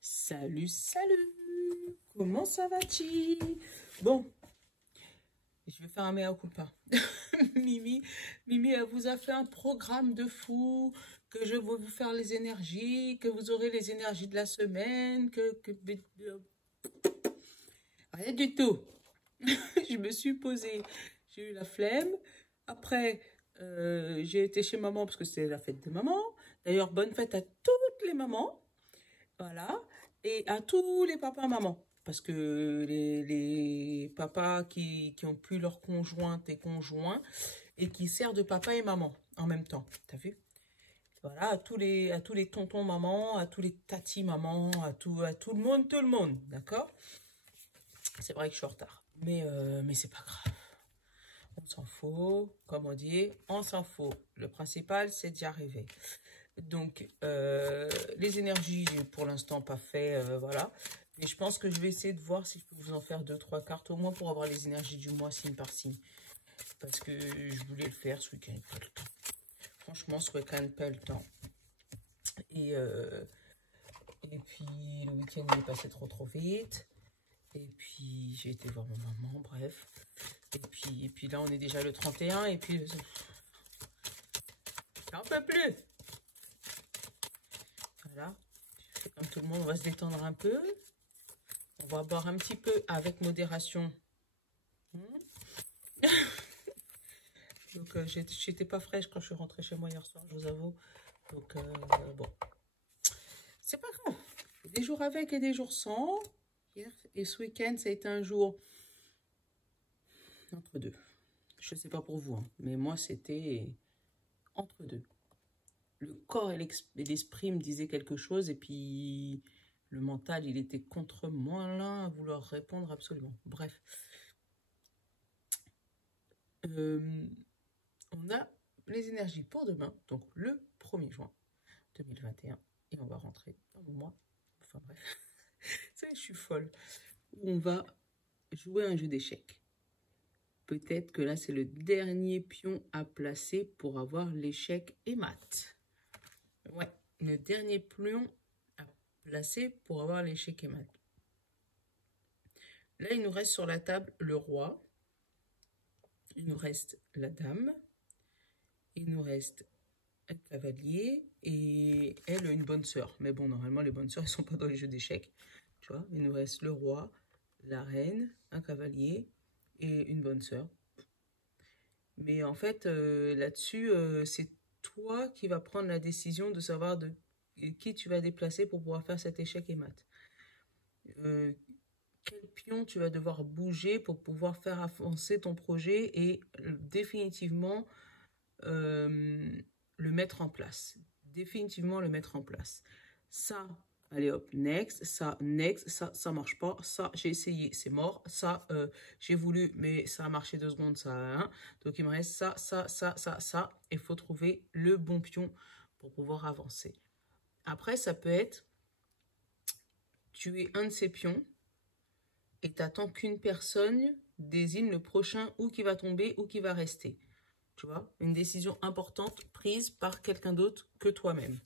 Salut, salut! Comment ça va-t-il? Bon, je vais faire un mea culpa. Mimi, elle vous a fait un programme de fou, que je vais vous faire les énergies, que vous aurez les énergies de la semaine, rien du tout. Je me suis posée, j'ai eu la flemme. Après, j'ai été chez maman parce que c'était la fête des mamans. D'ailleurs, bonne fête à toutes les mamans. Voilà. Et à tous les papas mamans. Parce que les papas qui ont pu leur conjointe et conjoint et qui servent de papa et maman en même temps. T'as vu? Voilà, à tous les tontons mamans, à tous les tatis mamans, à tout le monde, d'accord? C'est vrai que je suis en retard. Mais c'est pas grave. On s'en fout, comme on dit, on s'en fout. Le principal, c'est d'y arriver. Donc, les énergies, j'ai pour l'instant pas fait, voilà. Mais je pense que je vais essayer de voir si je peux vous en faire 2-3 cartes au moins pour avoir les énergies du mois signe par signe. Parce que je voulais le faire ce week-end, pas le temps. Franchement, ce week-end, pas le temps. Et puis, le week-end il est passé trop vite. Et puis, j'ai été voir ma maman, bref. Et puis là, on est déjà le 31. Et puis, j'en peux plus. Voilà. Comme tout le monde, on va se détendre un peu. On va boire un petit peu avec modération. Donc, j'étais pas fraîche quand je suis rentrée chez moi hier soir, je vous avoue. Donc, bon. C'est pas grave. Des jours avec et des jours sans. Hier et ce week-end, ça a été un jour entre deux. Je sais pas pour vous, hein, mais moi, c'était entre deux. Le corps et l'esprit me disaient quelque chose et puis le mental, il était contre moi là, à vouloir répondre absolument. Bref. On a les énergies pour demain, donc le 1er juin 2021. Et on va rentrer dans le mois. Enfin bref, ça, je suis folle. On va jouer un jeu d'échecs. Peut-être que là, c'est le dernier pion à placer pour avoir l'échec et mat. Ouais, le dernier pion à placer pour avoir l'échec et mat. Là, il nous reste sur la table le roi. Il nous reste la dame. Il nous reste un cavalier et elle, une bonne sœur. Mais bon, normalement, les bonnes sœurs, elles sont pas dans les jeux d'échecs. Tu vois, il nous reste le roi, la reine, un cavalier et une bonne sœur. Mais en fait, là-dessus, c'est toi qui vas prendre la décision de savoir de qui tu vas déplacer pour pouvoir faire cet échec et mat. Quel pion tu vas devoir bouger pour pouvoir faire avancer ton projet et définitivement le mettre en place. Définitivement le mettre en place. Ça, allez hop, next, ça marche pas, ça, j'ai essayé, c'est mort, ça, j'ai voulu, mais ça a marché 2 secondes, ça, hein. Donc il me reste ça, il faut trouver le bon pion pour pouvoir avancer. Après, ça peut être, tu es un de ces pions et t'attends qu'une personne désigne le prochain ou qui va tomber ou qui va rester. Tu vois, une décision importante prise par quelqu'un d'autre que toi-même.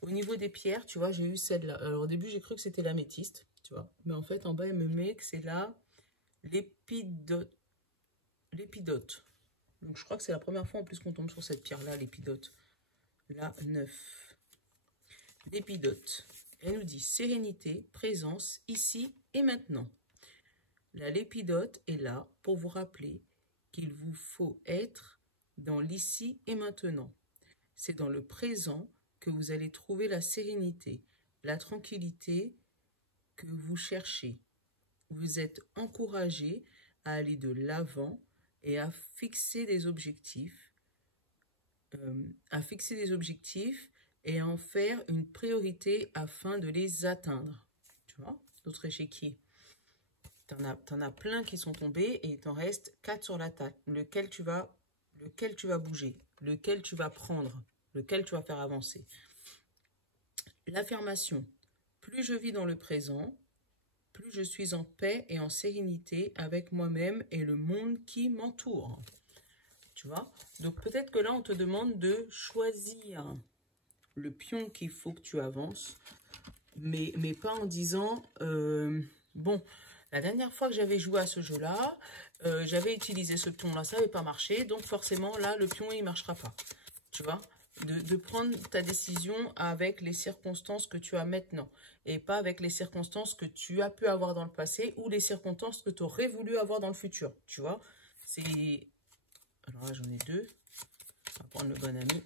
Au niveau des pierres, tu vois, j'ai eu celle-là. Alors au début, j'ai cru que c'était l'améthyste, tu vois. Mais en fait, en bas, elle me met que c'est là l'épidote. Donc je crois que c'est la première fois en plus qu'on tombe sur cette pierre-là, l'épidote. La 9. L'épidote. Elle nous dit sérénité, présence, ici et maintenant. La lépidote est là pour vous rappeler qu'il vous faut être dans l'ici et maintenant. C'est dans le présent que vous allez trouver la sérénité, la tranquillité que vous cherchez. Vous êtes encouragé à aller de l'avant et à fixer des objectifs, et à en faire une priorité afin de les atteindre. Tu vois, notre échiquier. T'en as plein qui sont tombés et il t'en reste 4 sur la table. Lequel tu vas bouger, lequel tu vas prendre, lequel tu vas faire avancer. L'affirmation. Plus je vis dans le présent, plus je suis en paix et en sérénité avec moi-même et le monde qui m'entoure. Tu vois? Donc peut-être que là, on te demande de choisir le pion qu'il faut que tu avances mais pas en disant, bon, la dernière fois que j'avais joué à ce jeu-là, j'avais utilisé ce pion-là, ça n'avait pas marché, donc forcément, là, le pion, il ne marchera pas. Tu vois, de prendre ta décision avec les circonstances que tu as maintenant, et pas avec les circonstances que tu as pu avoir dans le passé, ou les circonstances que tu aurais voulu avoir dans le futur, tu vois. C'est... Alors là, j'en ai deux. On va prendre le bon ami.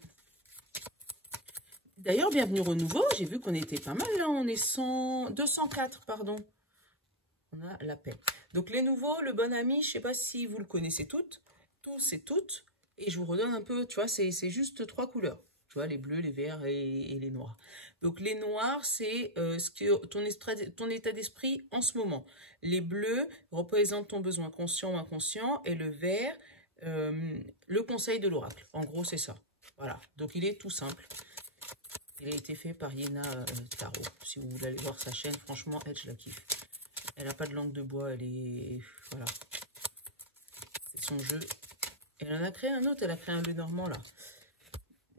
D'ailleurs, bienvenue renouveau. J'ai vu qu'on était pas mal là. On est 204, pardon. On a la paix. Donc les nouveaux, le bon ami, je sais pas si vous le connaissez toutes. Tous et toutes. Et je vous redonne un peu, tu vois, c'est juste 3 couleurs. Tu vois, les bleus, les verts et les noirs. Donc les noirs, c'est ton état d'esprit en ce moment. Les bleus représentent ton besoin conscient ou inconscient. Et le vert, le conseil de l'oracle. En gros, c'est ça. Voilà. Donc il est tout simple. Il a été fait par Yéna Tarot. Si vous voulez aller voir sa chaîne, franchement, elle, je la kiffe. Elle n'a pas de langue de bois, elle est... Voilà. C'est son jeu. Elle en a créé un autre, elle a créé un Lenormand, là.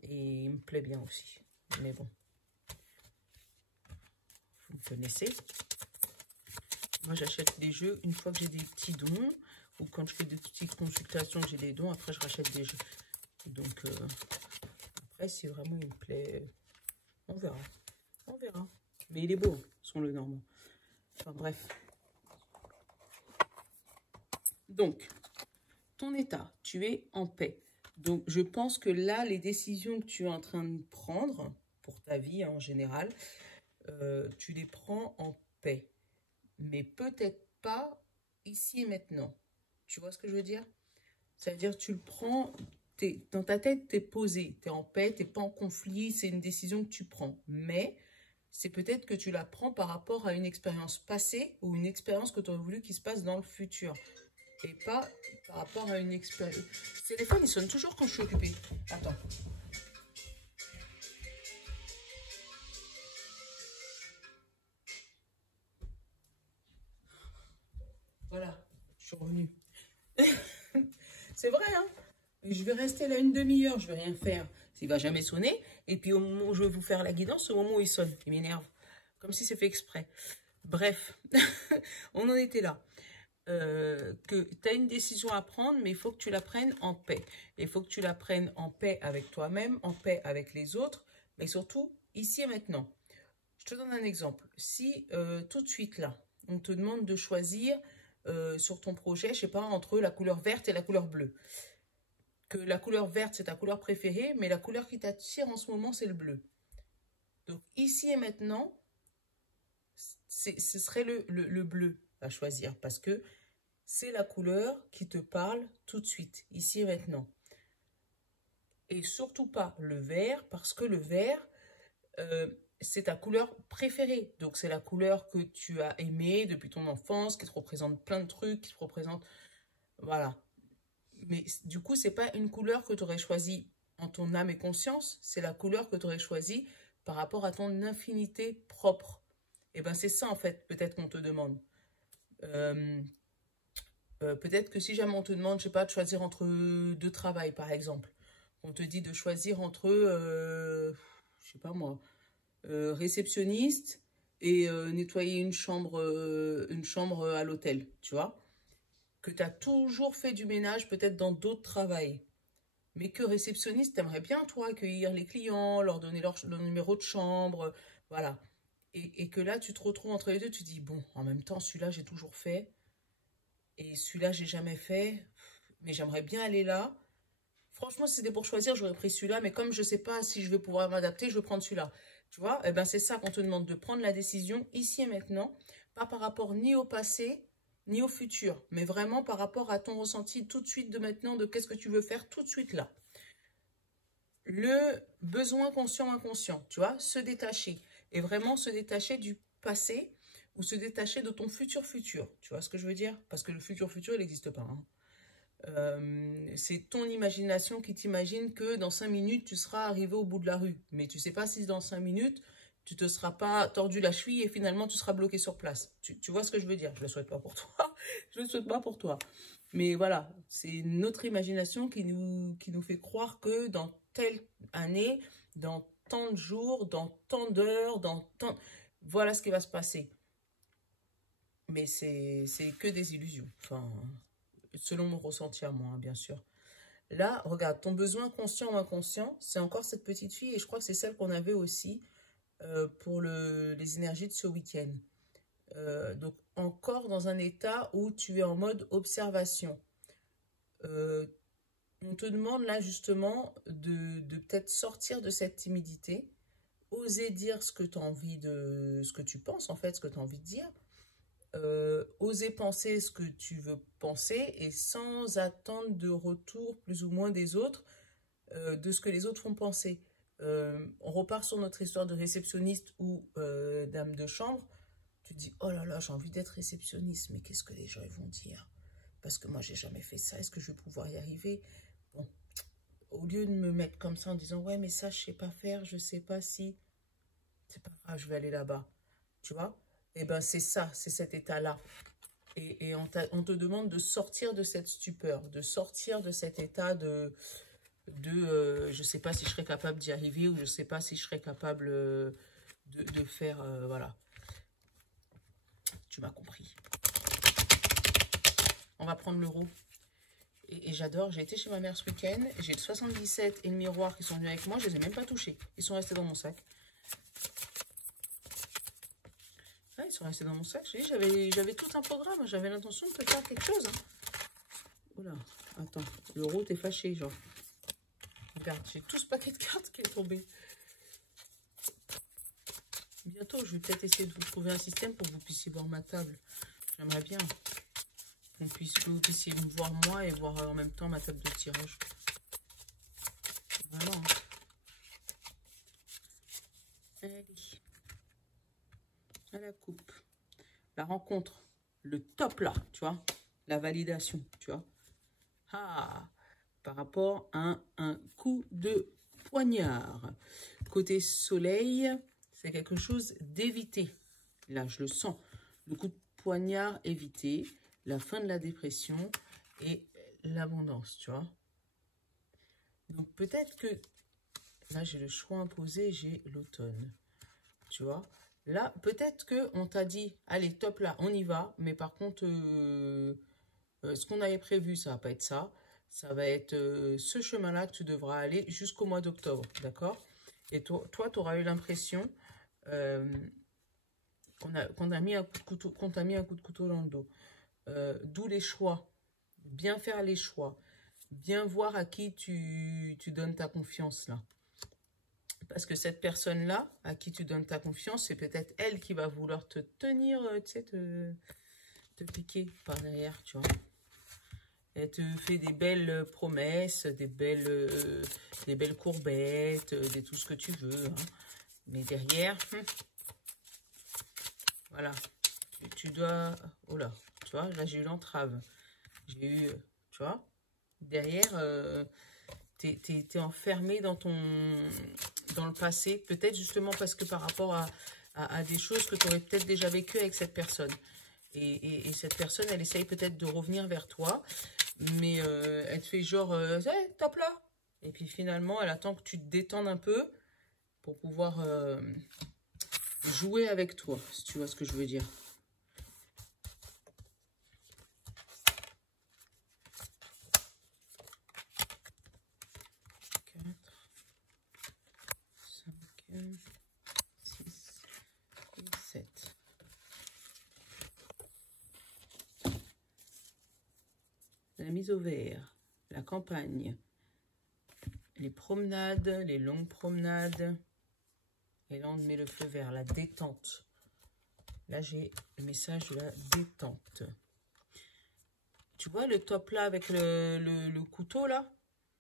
Et il me plaît bien aussi. Mais bon. Vous me connaissez. Moi, j'achète des jeux une fois que j'ai des petits dons. Ou quand je fais des petites consultations, j'ai des dons. Après, je rachète des jeux. Donc, après, si vraiment il me plaît... On verra. On verra. Mais il est beau, son Lenormand. Enfin, bref. Donc, ton état, tu es en paix. Donc, je pense que là, les décisions que tu es en train de prendre, pour ta vie en général, tu les prends en paix. Mais peut-être pas ici et maintenant. Tu vois ce que je veux dire? Ça veut dire que tu le prends... Dans ta tête, tu es posé, tu es en paix, tu n'es pas en conflit, c'est une décision que tu prends. Mais c'est peut-être que tu la prends par rapport à une expérience passée ou une expérience que tu aurais voulu qu'il se passe dans le futur. Et pas par rapport à une expérience. Ce téléphone, il sonne toujours quand je suis occupée. Attends. Voilà, je suis revenue. C'est vrai, hein? Je vais rester là une demi-heure, je vais rien faire. Il va jamais sonner. Et puis au moment où je vais vous faire la guidance, au moment où il sonne, il m'énerve. Comme si c'est fait exprès. Bref, on en était là. Que tu as une décision à prendre, mais il faut que tu la prennes en paix. Il faut que tu la prennes en paix avec toi-même, en paix avec les autres, mais surtout ici et maintenant. Je te donne un exemple. Si tout de suite là, on te demande de choisir sur ton projet, je sais pas, entre la couleur verte et la couleur bleue. Que la couleur verte, c'est ta couleur préférée, mais la couleur qui t'attire en ce moment, c'est le bleu. Donc, ici et maintenant, ce serait le bleu à choisir, parce que c'est la couleur qui te parle tout de suite, ici et maintenant. Et surtout pas le vert, parce que le vert, c'est ta couleur préférée. Donc, c'est la couleur que tu as aimée depuis ton enfance, qui te représente plein de trucs, qui te représente... Voilà. Mais du coup, c'est pas une couleur que tu aurais choisie en ton âme et conscience, c'est la couleur que tu aurais choisie par rapport à ton infinité propre. Et bien, c'est ça, en fait, peut-être qu'on te demande. Peut-être que si jamais on te demande, je sais pas, de choisir entre deux travails, par exemple. On te dit de choisir entre, je sais pas moi, réceptionniste et nettoyer une chambre à l'hôtel, tu vois. Que tu as toujours fait du ménage, peut-être dans d'autres travails. Mais que réceptionniste, t'aimerais bien, toi, accueillir les clients, leur donner leur numéro de chambre, voilà. Et que là, tu te retrouves entre les deux, tu dis, bon, en même temps, celui-là, j'ai toujours fait. Et celui-là, j'ai jamais fait. Mais j'aimerais bien aller là. Franchement, si c'était pour choisir, j'aurais pris celui-là. Mais comme je sais pas si je vais pouvoir m'adapter, je vais prendre celui-là. Tu vois, eh ben, c'est ça qu'on te demande, de prendre la décision ici et maintenant. Pas par rapport ni au passé, ni au futur, mais vraiment par rapport à ton ressenti tout de suite de maintenant, de qu'est-ce que tu veux faire tout de suite là. Le besoin conscient-inconscient, tu vois, se détacher. Et vraiment se détacher du passé ou se détacher de ton futur-futur. Tu vois ce que je veux dire? Parce que le futur-futur, il n'existe pas. Hein. C'est ton imagination qui t'imagine que dans 5 minutes, tu seras arrivé au bout de la rue. Mais tu ne sais pas si dans 5 minutes, tu te seras pas tordu la cheville et finalement tu seras bloqué sur place. Tu vois ce que je veux dire? Je le souhaite pas pour toi. Je le souhaite pas pour toi. Mais voilà, c'est notre imagination qui nous fait croire que dans telle année, dans tant de jours, dans tant d'heures, dans tant... Voilà ce qui va se passer. Mais c'est que des illusions. Enfin, selon mon ressenti à moi, hein, bien sûr. Là, regarde, ton besoin conscient ou inconscient, c'est encore cette petite fille. Et je crois que c'est celle qu'on avait aussi pour les énergies de ce week-end. Donc, encore dans un état où tu es en mode observation. On te demande là justement de peut-être sortir de cette timidité, oser dire ce que tu as envie de, ce que tu penses en fait, ce que tu as envie de dire, oser penser ce que tu veux penser et sans attendre de retour plus ou moins des autres, de ce que les autres font penser. On repart sur notre histoire de réceptionniste ou dame de chambre. Tu te dis, oh là là, j'ai envie d'être réceptionniste, mais qu'est-ce que les gens ils vont dire? Parce que moi, j'ai jamais fait ça. Est-ce que je vais pouvoir y arriver? Bon, au lieu de me mettre comme ça en disant, ouais, mais ça, je sais pas faire, je sais pas si... C'est pas grave, je vais aller là-bas. Tu vois? Eh ben, c'est ça, c'est cet état-là. Et on te demande de sortir de cette stupeur, de sortir de cet état je sais pas si je serais capable d'y arriver ou je sais pas si je serais capable de faire, voilà. Tu m'as compris. On va prendre l'euro. Et j'adore, j'ai été chez ma mère ce week-end, j'ai le 77 et le miroir qui sont venus avec moi, je les ai même pas touchés. Ils sont restés dans mon sac. Ah, ils sont restés dans mon sac, j'avais tout un programme, j'avais l'intention de te faire quelque chose. Hein. Oula, attends, l'euro t'es fâché, genre. Regarde, j'ai tout ce paquet de cartes qui est tombé. Bientôt, je vais peut-être essayer de vous trouver un système pour que vous puissiez voir ma table. J'aimerais bien que vous puissiez me voir moi et voir en même temps ma table de tirage. Vraiment. Hein. Allez. À la coupe. La rencontre. Le top là, tu vois. La validation, tu vois. Ah, par rapport à un coup de poignard. Côté soleil, c'est quelque chose d'évité. Là, je le sens. Le coup de poignard évité, la fin de la dépression et l'abondance, tu vois. Donc, peut-être que... Là, j'ai le choix imposé, j'ai l'automne. Tu vois. Là, peut-être qu'on t'a dit, allez, top là, on y va. Mais par contre, ce qu'on avait prévu, ça va pas être ça. Ça va être ce chemin-là que tu devras aller jusqu'au mois d'octobre, d'accord? Et toi, tu auras eu l'impression qu'on t'a mis un coup de couteau dans le dos. D'où les choix. Bien faire les choix. Bien voir à qui tu donnes ta confiance, là. Parce que cette personne-là, à qui tu donnes ta confiance, c'est peut-être elle qui va vouloir te tenir, tu sais, te piquer par derrière, tu vois. Elle te fait des belles promesses, des belles courbettes, tout ce que tu veux. Hein. Mais derrière, voilà, tu dois... Oh là, tu vois, là j'ai eu l'entrave. J'ai eu, tu vois, derrière, t'es enfermé dans le passé. Peut-être justement parce que par rapport à des choses que tu aurais peut-être déjà vécues avec cette personne. Et cette personne, elle essaye peut-être de revenir vers toi. Mais elle te fait genre, hey, top là. Et puis finalement, elle attend que tu te détendes un peu pour pouvoir jouer avec toi, si tu vois ce que je veux dire. La mise au vert, la campagne, les promenades, les longues promenades. Et là, on met le feu vert, la détente. Là, j'ai le message de la détente. Tu vois le top là avec le couteau là?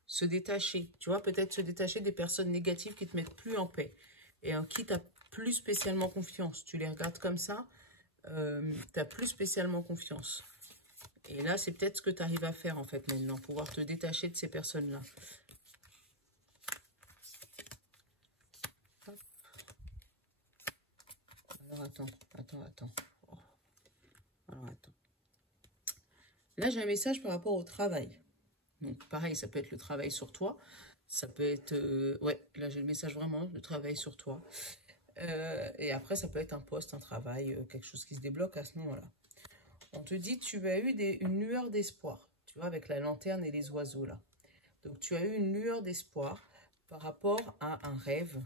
Se détacher. Tu vois, peut-être se détacher des personnes négatives qui te mettent plus en paix. Et en qui tu n'as plus spécialement confiance. Tu les regardes comme ça, tu n'as plus spécialement confiance. Et là, c'est peut-être ce que tu arrives à faire, en fait, maintenant. Pouvoir te détacher de ces personnes-là. Alors, attends. Oh. Alors, attends. Là, j'ai un message par rapport au travail. Donc, pareil, ça peut être le travail sur toi. Ça peut être... ouais, là, j'ai le message vraiment, le travail sur toi. Et après, ça peut être un poste, un travail, quelque chose qui se débloque à ce moment-là. On te dit, tu as eu une lueur d'espoir, tu vois, avec la lanterne et les oiseaux, là. Donc, tu as eu une lueur d'espoir par rapport à un rêve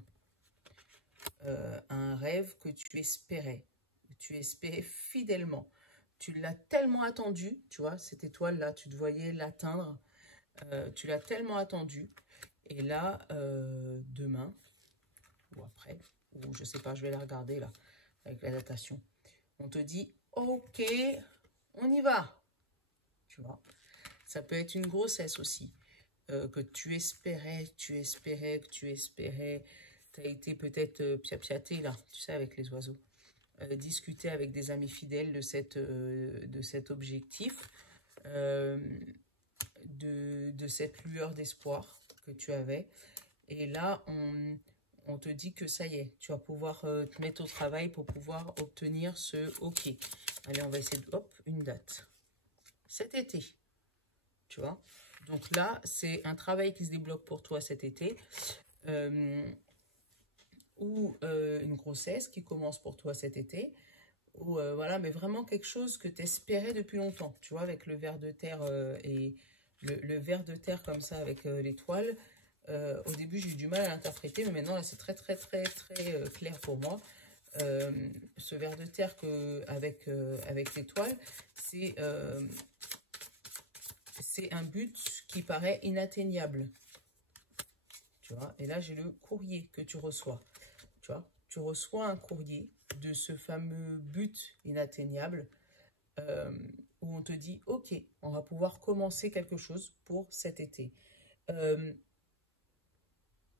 que tu espérais fidèlement. Tu l'as tellement attendu, tu vois, cette étoile-là, tu te voyais l'atteindre, tu l'as tellement attendu. Et là, demain, ou après, ou je sais pas, je vais la regarder là, avec la datation. On te dit, ok, on y va, tu vois. Ça peut être une grossesse aussi, que tu espérais. Tu as été peut-être piapiaté là, tu sais, avec les oiseaux. Discuter avec des amis fidèles de cet objectif, de cette lueur d'espoir que tu avais. Et là, on te dit que ça y est, tu vas pouvoir te mettre au travail pour pouvoir obtenir ce OK. Allez, on va essayer de... Hop, une date. Cet été, tu vois. Donc là, c'est un travail qui se débloque pour toi cet été. Ou une grossesse qui commence pour toi cet été. Ou voilà, mais vraiment quelque chose que tu espérais depuis longtemps. Tu vois, avec le ver de terre et le ver de terre comme ça avec l'étoile. Au début, j'ai eu du mal à l'interpréter, mais maintenant, là, c'est très clair pour moi. Ce ver de terre avec l'étoile, c'est un but qui paraît inatteignable. Tu vois, et là, j'ai le courrier que tu reçois. Tu vois, tu reçois un courrier de ce fameux but inatteignable où on te dit, OK, on va pouvoir commencer quelque chose pour cet été.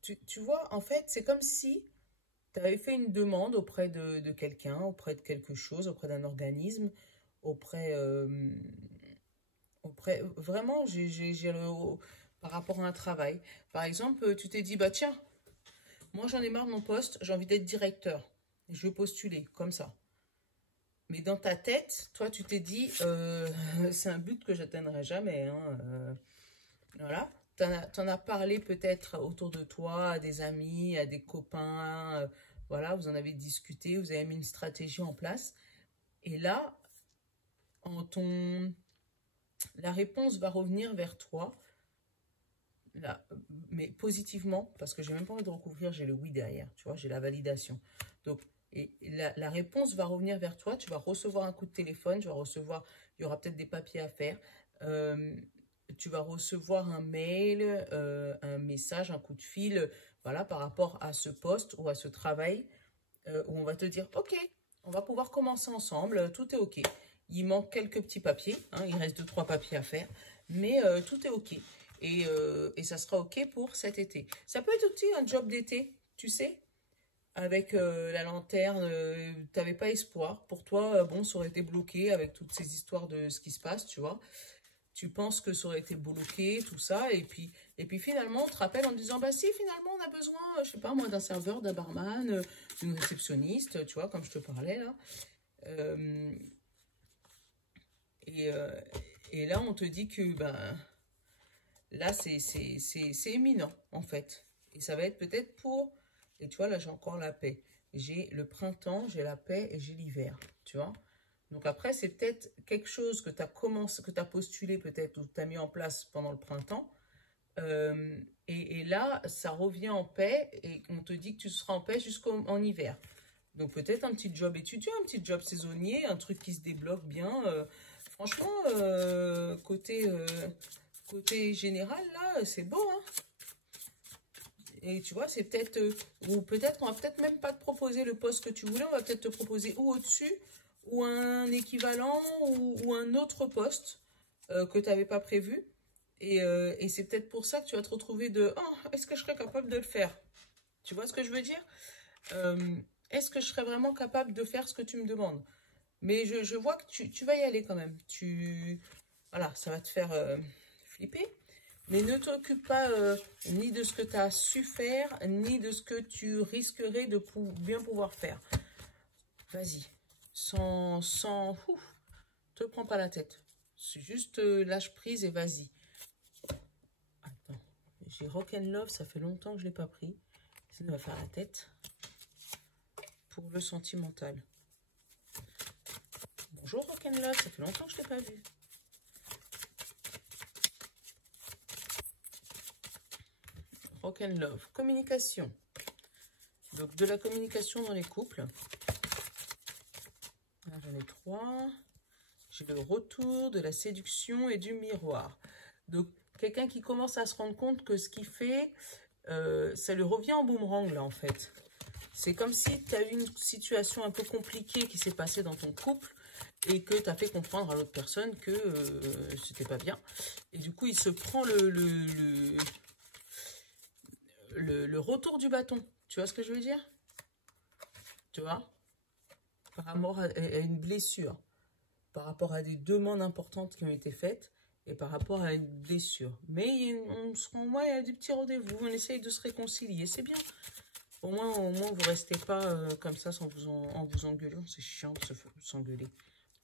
Tu vois, en fait, c'est comme si tu avais fait une demande auprès de quelqu'un, auprès de quelque chose, auprès d'un organisme, vraiment, par rapport à un travail. Par exemple, tu t'es dit, bah tiens, moi j'en ai marre de mon poste, j'ai envie d'être directeur. Je vais postuler, comme ça. Mais dans ta tête, toi, tu t'es dit, c'est un but que j'atteindrai jamais. Hein, voilà. T'en as parlé peut-être autour de toi, à des amis, à des copains. Voilà, vous en avez discuté, vous avez mis une stratégie en place. Et là, la réponse va revenir vers toi. Là, mais positivement, parce que j'ai même pas envie de recouvrir, j'ai le oui derrière, tu vois, j'ai la validation. Donc, et la réponse va revenir vers toi, tu vas recevoir un coup de téléphone, il y aura peut-être des papiers à faire, tu vas recevoir un mail, un message, un coup de fil, voilà, par rapport à ce poste ou à ce travail, où on va te dire, OK, on va pouvoir commencer ensemble, tout est OK. Il manque quelques petits papiers, hein, il reste 2-3 papiers à faire, mais tout est OK. Et ça sera OK pour cet été. Ça peut être aussi un job d'été, tu sais, avec la lanterne, tu n'avais pas espoir. Pour toi, bon, ça aurait été bloqué avec toutes ces histoires de ce qui se passe, tu vois. Tu penses que ça aurait été bloqué, tout ça, et puis finalement, on te rappelle en te disant, bah si, finalement, on a besoin, je sais pas moi, d'un serveur, d'un barman, d'une réceptionniste, tu vois, comme je te parlais, là. Et là, on te dit que, ben... Là, c'est éminent, en fait. Et ça va être peut-être pour... Et tu vois, là, j'ai encore la paix. J'ai le printemps, j'ai la paix et j'ai l'hiver, tu vois. Donc après, c'est peut-être quelque chose que tu as postulé peut-être, ou tu as mis en place pendant le printemps. Et là, ça revient en paix et on te dit que tu seras en paix jusqu'en hiver. Donc peut-être un petit job étudiant, un petit job saisonnier, un truc qui se débloque bien. Franchement, côté général, là, c'est beau, hein. Et tu vois, c'est peut-être... ou peut-être qu'on va peut-être même pas te proposer le poste que tu voulais, on va peut-être te proposer ou au-dessus, ou un équivalent, ou un autre poste que tu n'avais pas prévu. Et c'est peut-être pour ça que tu vas te retrouver de « Oh, est-ce que je serais capable de le faire ?» Tu vois ce que je veux dire? Est-ce que je serais vraiment capable de faire ce que tu me demandes? Mais je vois que tu vas y aller quand même. Voilà, ça va te faire flipper. Mais ne t'occupe pas ni de ce que tu as su faire, ni de ce que tu risquerais de bien pouvoir faire. Vas-y, te prends pas la tête. C'est juste lâche prise et vas-y. Attends, j'ai Rock'n'Love, ça fait longtemps que je ne l'ai pas pris. Ça va faire la tête. pour le sentimental. Bonjour Rock'n'Love, ça fait longtemps que je ne t'ai pas vu. Rock'n'Love, communication. Donc de la communication dans les couples. J'en ai 3. J'ai le retour, de la séduction et du miroir. Donc quelqu'un qui commence à se rendre compte que ce qu'il fait, ça lui revient en boomerang là en fait. C'est comme si tu as eu une situation un peu compliquée qui s'est passée dans ton couple et que tu as fait comprendre à l'autre personne que c'était pas bien. Et du coup, il se prend le retour du bâton. Tu vois ce que je veux dire? Tu vois? Par rapport à une blessure, par rapport à des demandes importantes qui ont été faites et par rapport à une blessure. Mais il y a des petits rendez-vous, on essaye de se réconcilier, c'est bien. Au moins vous restez pas comme ça en vous engueulant. C'est chiant de s'engueuler.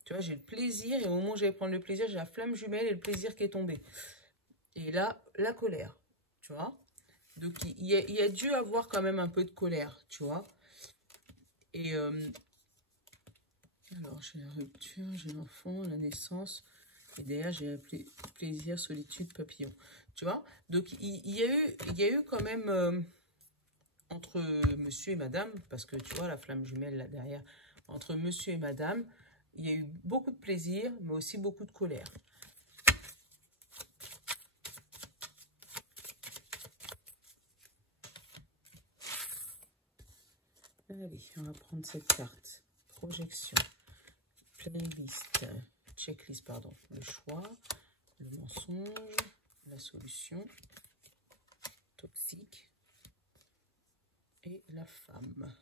Tu vois, j'ai le plaisir et au moment où j'allais prendre le plaisir, j'ai la flamme jumelle et le plaisir qui est tombé. Et là, la colère, tu vois. Donc, il y a dû avoir quand même un peu de colère, tu vois. Et alors, j'ai la rupture, j'ai l'enfant, la naissance. Et derrière, j'ai plaisir, solitude, papillon. Tu vois. Donc, il y a eu quand même... entre monsieur et madame, parce que tu vois la flamme jumelle là derrière, entre monsieur et madame, il y a eu beaucoup de plaisir, mais aussi beaucoup de colère. Allez, on va prendre cette carte. Projection, playlist, checklist, pardon. Le choix, le mensonge, la solution, toxique. Et la femme.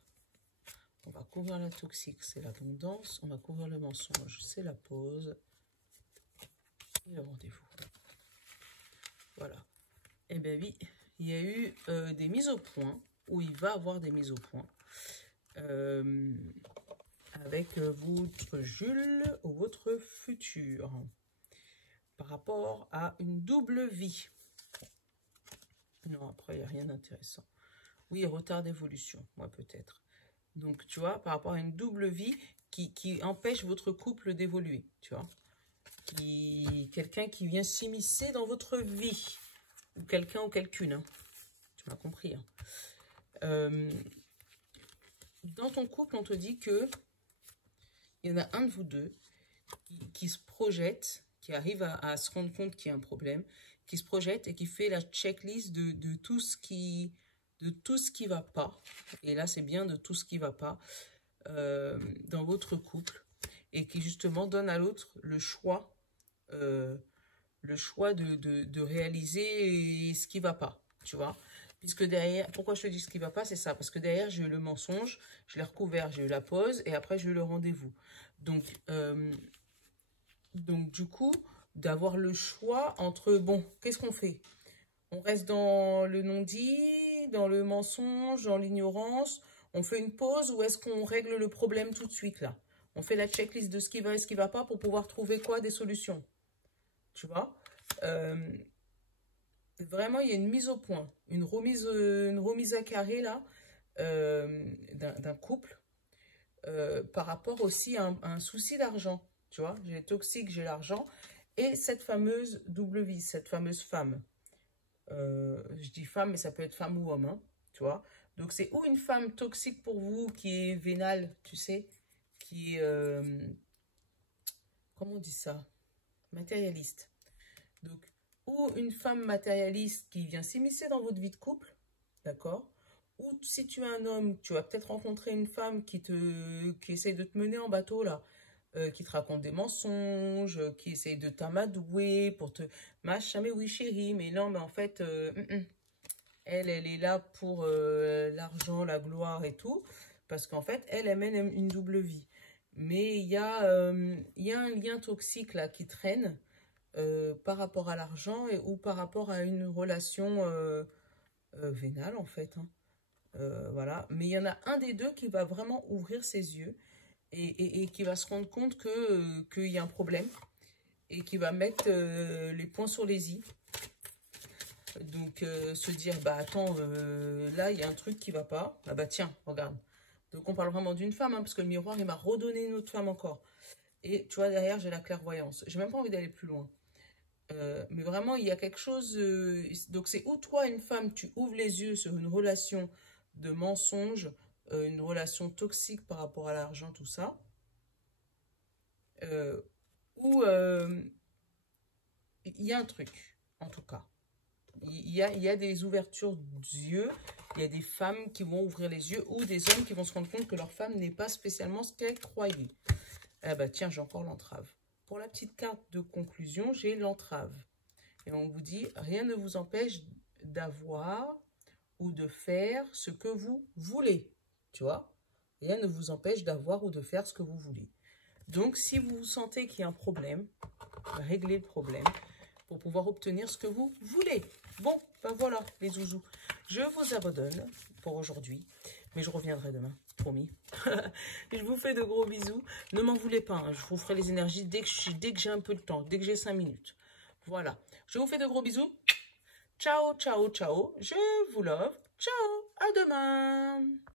On va couvrir la toxique, c'est l'abondance. On va couvrir le mensonge, c'est la pause. Et le rendez-vous. Voilà. Et bien oui, il y a eu des mises au point, ou il va avoir des mises au point, avec votre Jules ou votre futur, par rapport à une double vie. Non, après, il n'y a rien d'intéressant. Oui, retard d'évolution, moi peut-être. Donc, tu vois, par rapport à une double vie qui empêche votre couple d'évoluer, tu vois. Quelqu'un qui vient s'immiscer dans votre vie. Ou quelqu'un ou quelqu'une, hein. Tu m'as compris. Hein. Dans ton couple, on te dit que il y en a un de vous deux qui se projette, qui arrive à se rendre compte qu'il y a un problème, qui se projette et qui fait la checklist de tout ce qui... de tout ce qui va pas, et là c'est bien de tout ce qui va pas dans votre couple, et qui justement donne à l'autre le choix de réaliser ce qui va pas, tu vois. Puisque derrière, pourquoi je te dis ce qui va pas, c'est ça, parce que derrière j'ai eu le mensonge, je l'ai recouvert, j'ai eu la pause, et après j'ai eu le rendez-vous. Donc du coup, d'avoir le choix entre, bon, qu'est-ce qu'on fait? On reste dans le non-dit, dans le mensonge, dans l'ignorance. On fait une pause ou est-ce qu'on règle le problème tout de suite là? On fait la checklist de ce qui va et ce qui ne va pas pour pouvoir trouver quoi? Des solutions. Tu vois? Vraiment, il y a une mise au point, une remise à carré là d'un couple par rapport aussi à un souci d'argent. Tu vois? J'ai toxique, j'ai l'argent. Et cette fameuse double vie, cette fameuse femme. Je dis femme, mais ça peut être femme ou homme, hein, tu vois. Donc, c'est ou une femme toxique pour vous, qui est vénale, tu sais, qui est, comment on dit ça? Matérialiste. Donc, ou une femme matérialiste qui vient s'immiscer dans votre vie de couple, d'accord? Ou si tu es un homme, tu vas peut-être rencontrer une femme qui essaye de te mener en bateau, là, qui te raconte des mensonges, qui essaye de t'amadouer pour te... Machin, mais oui chérie, mais non, mais en fait, elle est là pour l'argent, la gloire et tout, parce qu'en fait, elle mène une double vie. Mais il y a un lien toxique là qui traîne par rapport à l'argent ou par rapport à une relation vénale en fait. Hein. Voilà. Mais il y en a un des deux qui va vraiment ouvrir ses yeux et qui va se rendre compte qu'il y a un problème et qui va mettre les points sur les i. Donc, se dire, bah attends, là, il y a un truc qui va pas. Ah bah tiens, regarde. Donc, on parle vraiment d'une femme, hein, parce que le miroir, il m'a redonné une autre femme encore. Et tu vois, derrière, j'ai la clairvoyance. J'ai même pas envie d'aller plus loin. Mais vraiment, il y a quelque chose... donc, c'est ou toi, une femme, tu ouvres les yeux sur une relation de mensonge, une relation toxique par rapport à l'argent, tout ça. Euh, ou il y a un truc, en tout cas. Il y a des ouvertures d'yeux, il y a des femmes qui vont ouvrir les yeux ou des hommes qui vont se rendre compte que leur femme n'est pas spécialement ce qu'elle croyait. Ah bah tiens, j'ai encore l'entrave. Pour la petite carte de conclusion, j'ai l'entrave. Et on vous dit, rien ne vous empêche d'avoir ou de faire ce que vous voulez. Tu vois? Rien ne vous empêche d'avoir ou de faire ce que vous voulez. Donc, si vous sentez qu'il y a un problème, réglez le problème pour pouvoir obtenir ce que vous voulez. Bon, ben voilà, les zouzous. Je vous abandonne pour aujourd'hui, mais je reviendrai demain, promis. Je vous fais de gros bisous. Ne m'en voulez pas, hein, je vous ferai les énergies dès que j'ai un peu de temps, dès que j'ai 5 minutes. Voilà, je vous fais de gros bisous. Ciao, ciao, ciao. Je vous love. Ciao, à demain.